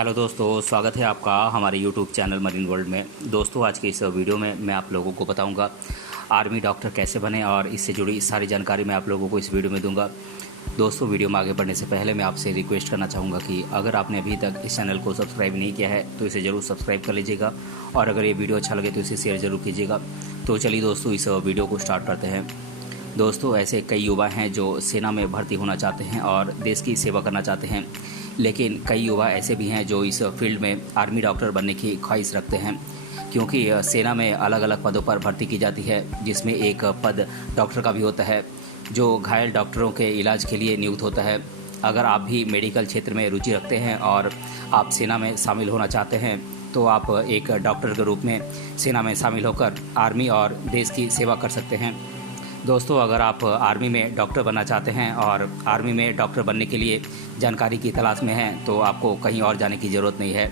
Hello दोस्तों, स्वागत है आपका हमारे यूट्यूब चैनल मरीन वर्ल्ड में। दोस्तों, आज के इस वीडियो में मैं आप लोगों को बताऊंगा आर्मी डॉक्टर कैसे बने और इससे जुड़ी सारी जानकारी मैं आप लोगों को इस वीडियो में दूंगा। दोस्तों, वीडियो में आगे बढ़ने से पहले मैं आपसे रिक्वेस्ट करना चाहूँगा कि अगर आपने अभी तक इस चैनल को सब्सक्राइब नहीं किया है तो इसे ज़रूर सब्सक्राइब कर लीजिएगा और अगर ये वीडियो अच्छा लगे तो इसे शेयर ज़रूर कीजिएगा। तो चलिए दोस्तों, इस वीडियो को स्टार्ट करते हैं। दोस्तों, ऐसे कई युवा हैं जो सेना में भर्ती होना चाहते हैं और देश की सेवा करना चाहते हैं, लेकिन कई युवा ऐसे भी हैं जो इस फील्ड में आर्मी डॉक्टर बनने की ख्वाहिश रखते हैं, क्योंकि सेना में अलग अलग पदों पर भर्ती की जाती है, जिसमें एक पद डॉक्टर का भी होता है जो घायल डॉक्टरों के इलाज के लिए नियुक्त होता है। अगर आप भी मेडिकल क्षेत्र में रुचि रखते हैं और आप सेना में शामिल होना चाहते हैं तो आप एक डॉक्टर के रूप में सेना में शामिल होकर आर्मी और देश की सेवा कर सकते हैं। दोस्तों, अगर आप आर्मी में डॉक्टर बनना चाहते हैं और आर्मी में डॉक्टर बनने के लिए जानकारी की तलाश में हैं तो आपको कहीं और जाने की ज़रूरत नहीं है,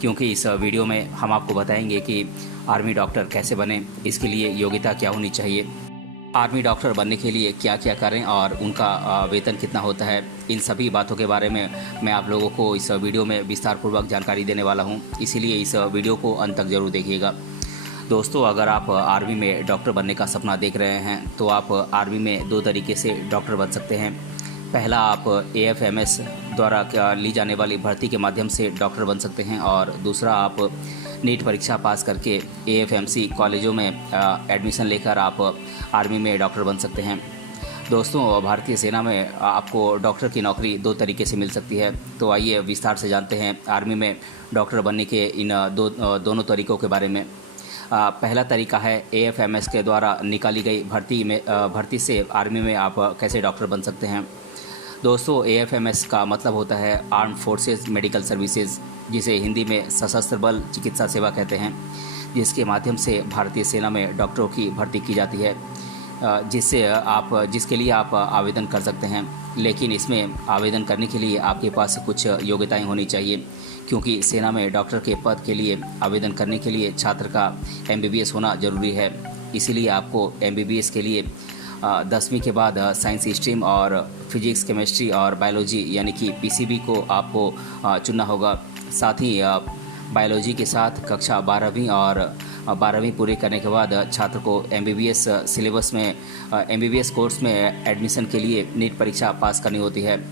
क्योंकि इस वीडियो में हम आपको बताएंगे कि आर्मी डॉक्टर कैसे बने, इसके लिए योग्यता क्या होनी चाहिए, आर्मी डॉक्टर बनने के लिए क्या क्या करें और उनका वेतन कितना होता है। इन सभी बातों के बारे में मैं आप लोगों को इस वीडियो में विस्तारपूर्वक जानकारी देने वाला हूँ, इसीलिए इस वीडियो को अंत तक ज़रूर देखिएगा। दोस्तों, अगर आप आर्मी में डॉक्टर बनने का सपना देख रहे हैं तो आप आर्मी में दो तरीके से डॉक्टर बन सकते हैं। पहला, आप AFMS द्वारा ली जाने वाली भर्ती के माध्यम से डॉक्टर बन सकते हैं और दूसरा, आप नीट परीक्षा पास करके AFMC कॉलेजों में एडमिशन लेकर आप आर्मी में डॉक्टर बन सकते हैं। दोस्तों, भारतीय सेना में आपको डॉक्टर की नौकरी दो तरीके से मिल सकती है, तो आइए विस्तार से जानते हैं आर्मी में डॉक्टर बनने के इन दोनों तरीक़ों के बारे में। पहला तरीका है AFMS के द्वारा निकाली गई भर्ती से आर्मी में आप कैसे डॉक्टर बन सकते हैं। दोस्तों, AFMS का मतलब होता है आर्म्ड फोर्सेस मेडिकल सर्विसेज, जिसे हिंदी में सशस्त्र बल चिकित्सा सेवा कहते हैं, जिसके माध्यम से भारतीय सेना में डॉक्टरों की भर्ती की जाती है, जिसके लिए आप आवेदन कर सकते हैं। लेकिन इसमें आवेदन करने के लिए आपके पास कुछ योग्यताएं होनी चाहिए, क्योंकि सेना में डॉक्टर के पद के लिए आवेदन करने के लिए छात्र का MBBS होना ज़रूरी है। इसीलिए आपको MBBS के लिए 10वीं के बाद साइंस स्ट्रीम और फिजिक्स, केमिस्ट्री और बायोलॉजी यानी कि PCB को आपको चुनना होगा। साथ ही बायोलॉजी के साथ कक्षा 12वीं और 12वीं पूरे करने के बाद छात्र को MBBS सिलेबस में MBBS कोर्स में एडमिशन के लिए नीट परीक्षा पास करनी होती है।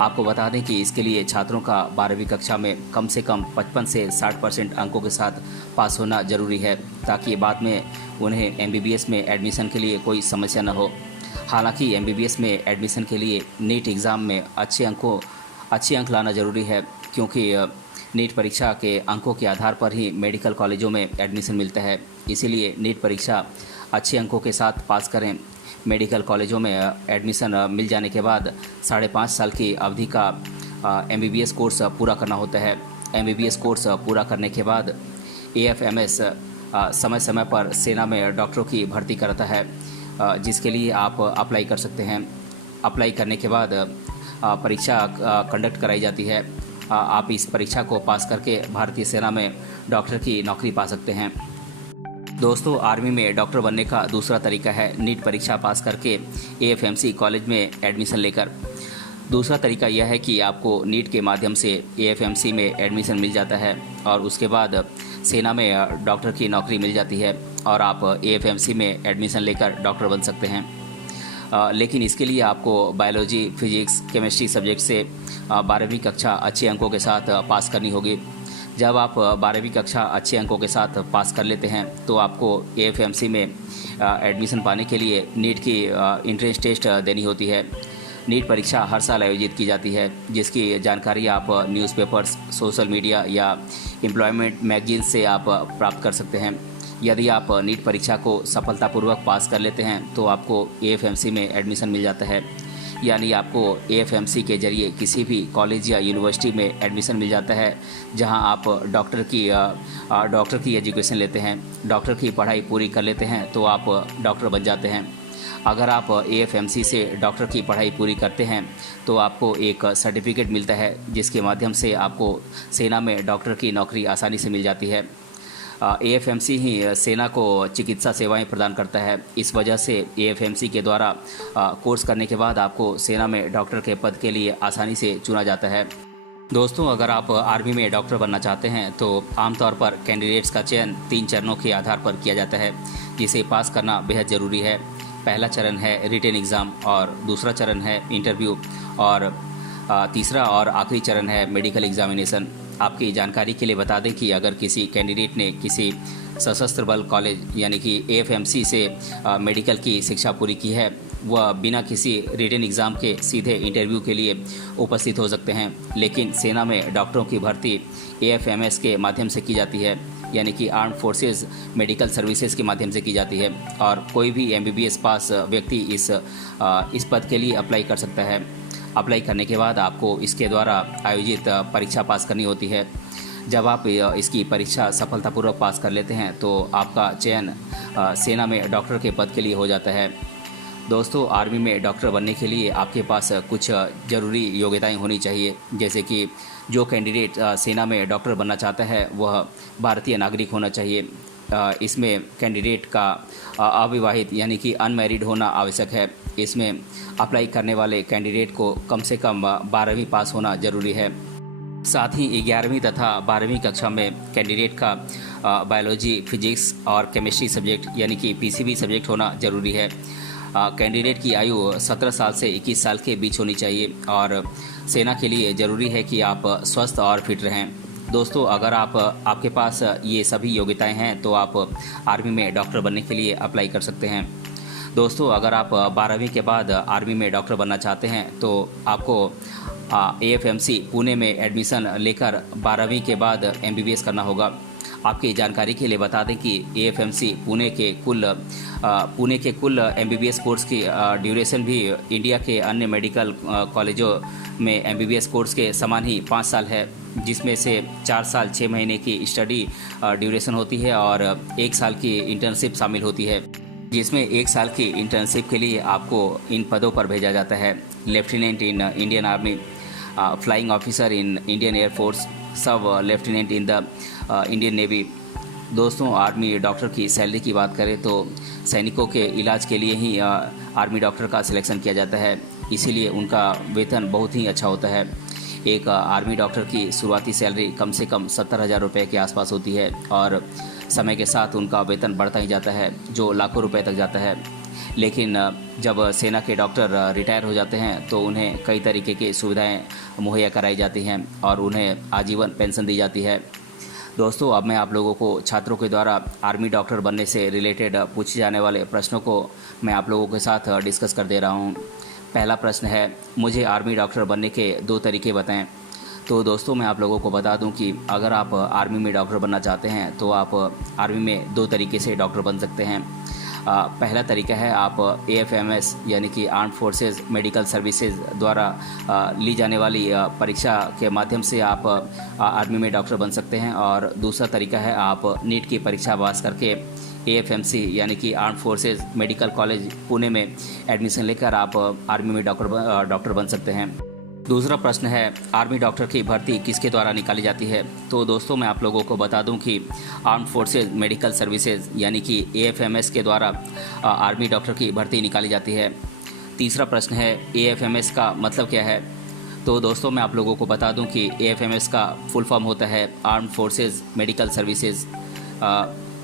आपको बता दें कि इसके लिए छात्रों का 12वीं कक्षा में कम से कम 55 से 60% अंकों के साथ पास होना ज़रूरी है, ताकि बाद में उन्हें MBBS में एडमिशन के लिए कोई समस्या न हो। हालांकि MBBS में एडमिशन के लिए नीट एग्ज़ाम में अच्छे अंक लाना ज़रूरी है, क्योंकि नीट परीक्षा के अंकों के आधार पर ही मेडिकल कॉलेजों में एडमिशन मिलता है। इसीलिए नीट परीक्षा अच्छे अंकों के साथ पास करें। मेडिकल कॉलेजों में एडमिशन मिल जाने के बाद 5.5 साल की अवधि का MBBS कोर्स पूरा करना होता है। MBBS कोर्स पूरा करने के बाद AFMS समय समय पर सेना में डॉक्टरों की भर्ती करता है, जिसके लिए आप अप्लाई कर सकते हैं। अप्लाई करने के बाद परीक्षा कंडक्ट कराई जाती है। आप इस परीक्षा को पास करके भारतीय सेना में डॉक्टर की नौकरी पा सकते हैं। दोस्तों, आर्मी में डॉक्टर बनने का दूसरा तरीका है नीट परीक्षा पास करके AFMC कॉलेज में एडमिशन लेकर। दूसरा तरीका यह है कि आपको नीट के माध्यम से AFMC में एडमिशन मिल जाता है और उसके बाद सेना में डॉक्टर की नौकरी मिल जाती है और आप AFMC में एडमिशन लेकर डॉक्टर बन सकते हैं। लेकिन इसके लिए आपको बायोलॉजी, फिजिक्स, केमिस्ट्री सब्जेक्ट से 12वीं कक्षा अच्छे अंकों के साथ पास करनी होगी। जब आप 12वीं कक्षा अच्छे अंकों के साथ पास कर लेते हैं तो आपको AFMC में एडमिशन पाने के लिए नीट की एंट्रेंस टेस्ट देनी होती है। नीट परीक्षा हर साल आयोजित की जाती है, जिसकी जानकारी आप न्यूज़पेपर्स, सोशल मीडिया या एम्प्लॉयमेंट मैगजीन से आप प्राप्त कर सकते हैं। यदि आप नीट परीक्षा को सफलतापूर्वक पास कर लेते हैं तो आपको AFMC में एडमिशन मिल जाता है, यानी आपको AFMC के जरिए किसी भी कॉलेज या यूनिवर्सिटी में एडमिशन मिल जाता है, जहां आप डॉक्टर की एजुकेशन लेते हैं, डॉक्टर की पढ़ाई पूरी कर लेते हैं तो आप डॉक्टर बन जाते हैं। अगर आप AFMC से डॉक्टर की पढ़ाई पूरी करते हैं तो आपको एक सर्टिफिकेट मिलता है, जिसके माध्यम से आपको सेना में डॉक्टर की नौकरी आसानी से मिल जाती है। AFMC ही सेना को चिकित्सा सेवाएं प्रदान करता है। इस वजह से AFMC के द्वारा कोर्स करने के बाद आपको सेना में डॉक्टर के पद के लिए आसानी से चुना जाता है। दोस्तों, अगर आप आर्मी में डॉक्टर बनना चाहते हैं तो आमतौर पर कैंडिडेट्स का चयन 3 चरणों के आधार पर किया जाता है, जिसे पास करना बेहद ज़रूरी है। पहला चरण है रिटेन एग्ज़ाम और दूसरा चरण है इंटरव्यू और तीसरा और आखिरी चरण है मेडिकल एग्जामिनेशन। आपकी जानकारी के लिए बता दें कि अगर किसी कैंडिडेट ने किसी सशस्त्र बल कॉलेज यानी कि AFMC से मेडिकल की शिक्षा पूरी की है, वह बिना किसी रिटन एग्ज़ाम के सीधे इंटरव्यू के लिए उपस्थित हो सकते हैं। लेकिन सेना में डॉक्टरों की भर्ती AFMS के माध्यम से की जाती है, यानी कि आर्म्ड फोर्सेस मेडिकल सर्विसेज के माध्यम से की जाती है और कोई भी MBBS पास व्यक्ति इस पद के लिए अप्लाई कर सकता है। अप्लाई करने के बाद आपको इसके द्वारा आयोजित परीक्षा पास करनी होती है। जब आप इसकी परीक्षा सफलतापूर्वक पास कर लेते हैं तो आपका चयन सेना में डॉक्टर के पद के लिए हो जाता है। दोस्तों, आर्मी में डॉक्टर बनने के लिए आपके पास कुछ ज़रूरी योग्यताएं होनी चाहिए, जैसे कि जो कैंडिडेट सेना में डॉक्टर बनना चाहता है वह भारतीय नागरिक होना चाहिए। इसमें कैंडिडेट का अविवाहित यानी कि अनमैरिड होना आवश्यक है। इसमें अप्लाई करने वाले कैंडिडेट को कम से कम 12वीं पास होना ज़रूरी है। साथ ही 11वीं तथा 12वीं कक्षा में कैंडिडेट का बायोलॉजी, फिजिक्स और केमिस्ट्री सब्जेक्ट यानी कि PCB सब्जेक्ट होना ज़रूरी है। कैंडिडेट की आयु 17 साल से 21 साल के बीच होनी चाहिए और सेना के लिए ज़रूरी है कि आप स्वस्थ और फिट रहें। दोस्तों, अगर आपके पास ये सभी योग्यताएं हैं तो आप आर्मी में डॉक्टर बनने के लिए अप्लाई कर सकते हैं। दोस्तों, अगर आप 12वीं के बाद आर्मी में डॉक्टर बनना चाहते हैं तो आपको AFMC पुणे में एडमिशन लेकर 12वीं के बाद MBBS करना होगा। आपकी जानकारी के लिए बता दें कि AFMC पुणे के कुल MBBS कोर्स की ड्यूरेशन भी इंडिया के अन्य मेडिकल कॉलेजों में MBBS कोर्स के समान ही 5 साल है, जिसमें से 4 साल 6 महीने की स्टडी ड्यूरेशन होती है और 1 साल की इंटर्नशिप शामिल होती है, जिसमें 1 साल की इंटर्नशिप के लिए आपको इन पदों पर भेजा जाता है। Lieutenant in Indian army, flying officer in Indian air force, sub lieutenant in the Indian navy. दोस्तों, आर्मी डॉक्टर की सैलरी की बात करें तो सैनिकों के इलाज के लिए ही आर्मी डॉक्टर का सिलेक्शन किया जाता है, इसीलिए उनका वेतन बहुत ही अच्छा होता है। एक आर्मी डॉक्टर की शुरुआती सैलरी कम से कम 70,000 रुपये के आसपास होती है और समय के साथ उनका वेतन बढ़ता ही जाता है, जो लाखों रुपए तक जाता है। लेकिन जब सेना के डॉक्टर रिटायर हो जाते हैं तो उन्हें कई तरीके की सुविधाएं मुहैया कराई जाती हैं और उन्हें आजीवन पेंशन दी जाती है। दोस्तों, अब मैं आप लोगों को छात्रों के द्वारा आर्मी डॉक्टर बनने से रिलेटेड पूछे जाने वाले प्रश्नों को मैं आप लोगों के साथ डिस्कस कर दे रहा हूँ। पहला प्रश्न है, मुझे आर्मी डॉक्टर बनने के 2 तरीके बताएं। तो दोस्तों, मैं आप लोगों को बता दूं कि अगर आप आर्मी में डॉक्टर बनना चाहते हैं तो आप आर्मी में 2 तरीके से डॉक्टर बन सकते हैं। पहला तरीका है, आप AFMS यानी कि आर्म्ड फोर्सेस मेडिकल सर्विसेज द्वारा ली जाने वाली परीक्षा के माध्यम से आप आर्मी में डॉक्टर बन सकते हैं और दूसरा तरीका है, आप नीट की परीक्षा पास करके AFMC यानी कि armed forces medical college Pune में एडमिशन लेकर आप आर्मी में डॉक्टर बन सकते हैं। दूसरा प्रश्न है, आर्मी डॉक्टर की भर्ती किसके द्वारा निकाली जाती है। तो दोस्तों, मैं आप लोगों को बता दूं कि आर्म्ड फोर्सेज मेडिकल सर्विसेज यानी कि AFMS के द्वारा आर्मी डॉक्टर की भर्ती निकाली जाती है। तीसरा प्रश्न है, AFMS का मतलब क्या है। तो दोस्तों, मैं आप लोगों को बता दूं कि AFMS का फुल फॉर्म होता है आर्म्ड फोर्सेज मेडिकल सर्विसेज।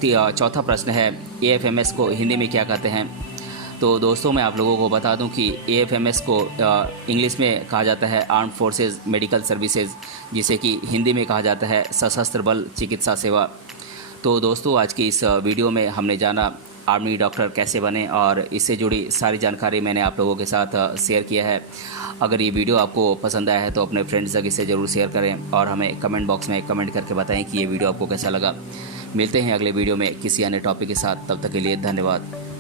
चौथा प्रश्न है, AFMS को हिंदी में क्या कहते हैं। तो दोस्तों, मैं आप लोगों को बता दूं कि AFMS को इंग्लिश में कहा जाता है आर्म्ड फोर्सेज मेडिकल सर्विसेज, जिसे कि हिंदी में कहा जाता है सशस्त्र बल चिकित्सा सेवा। तो दोस्तों, आज की इस वीडियो में हमने जाना आर्मी डॉक्टर कैसे बने और इससे जुड़ी सारी जानकारी मैंने आप लोगों के साथ शेयर किया है। अगर ये वीडियो आपको पसंद आया है तो अपने फ्रेंड्स तक इसे ज़रूर शेयर करें और हमें कमेंट बॉक्स में कमेंट करके बताएं कि ये वीडियो आपको कैसा लगा। मिलते हैं अगले वीडियो में किसी अन्य टॉपिक के साथ, तब तक के लिए धन्यवाद।